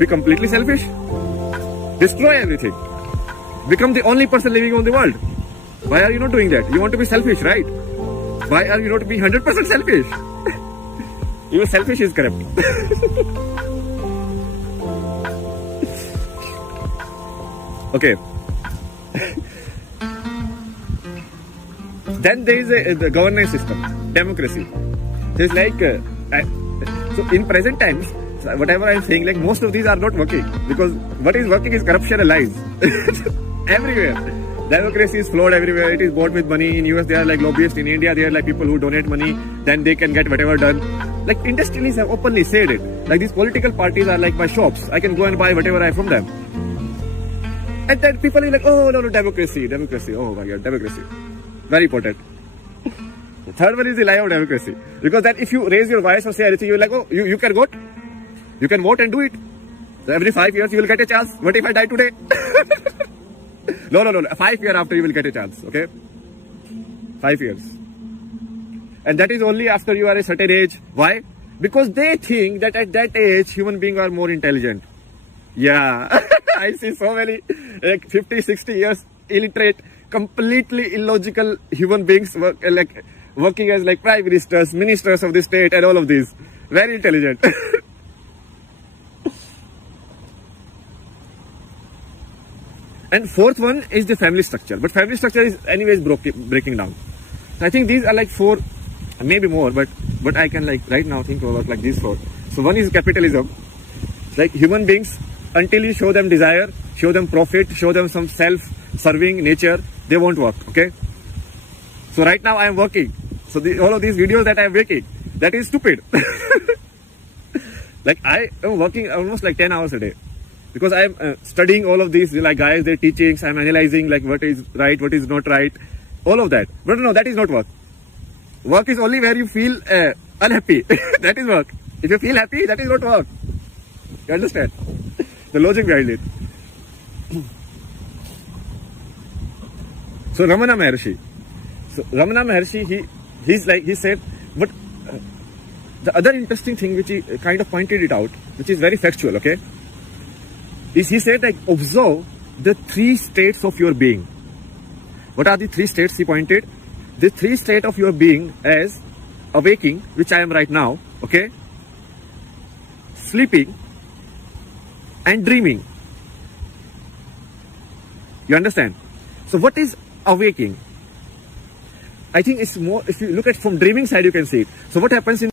Be completely selfish. Destroy everything. Become the only person living on the world. Why are you not doing that? You want to be selfish, right? Why are you not being 100% selfish? Even selfish is corrupt. Okay. Then there is the governance system, democracy. So it's like, so in present times, whatever I'm saying, like most of these are not working because what is working is corruption and lies. Everywhere. Democracy is flawed everywhere. It is bought with money. In US, they are like lobbyists. In India, they are like people who donate money. Then they can get whatever done. Like industrialists have openly said it. Like these political parties are like my shops. I can go and buy whatever I from them. And then people are like, oh no, democracy. Oh my God, democracy. Very important. The third one is the lie of democracy. Because then if you raise your voice or say anything, you're like, oh, you can vote. You can vote and do it. So every 5 years you will get a chance. What if I die today? No. 5 years after you will get a chance. Okay? 5 years. And that is only after you are a certain age. Why? Because they think that at that age, human beings are more intelligent. Yeah. I see so many like 50, 60 years illiterate, completely illogical human beings working as like prime ministers of the state and all of these. Very intelligent. And fourth one is the family structure. But family structure is anyways breaking down. So I think these are like 4, maybe more, but I can like right now think about like these 4. So one is capitalism. It's like human beings, until you show them desire, show them profit, show them some self-serving nature, they won't work, okay? So right now I am working. So all of these videos that I am making, that is stupid. Like I am working almost like 10 hours a day. Because I am studying all of these, like guys, their teachings, I am analyzing like what is right, what is not right, all of that. But no, that is not work. Work is only where you feel unhappy. That is work. If you feel happy, that is not work. You understand? The logic behind it. So Ramana Maharshi, he said, but the other interesting thing which he kind of pointed it out, which is very factual, okay, is he said like observe the 3 states of your being. What are the 3 states he pointed? The 3 states of your being as awaking, which I am right now, okay, sleeping, and dreaming. You understand? So what is awaking? I think it's more, if you look at from dreaming side, you can see it. So what happens in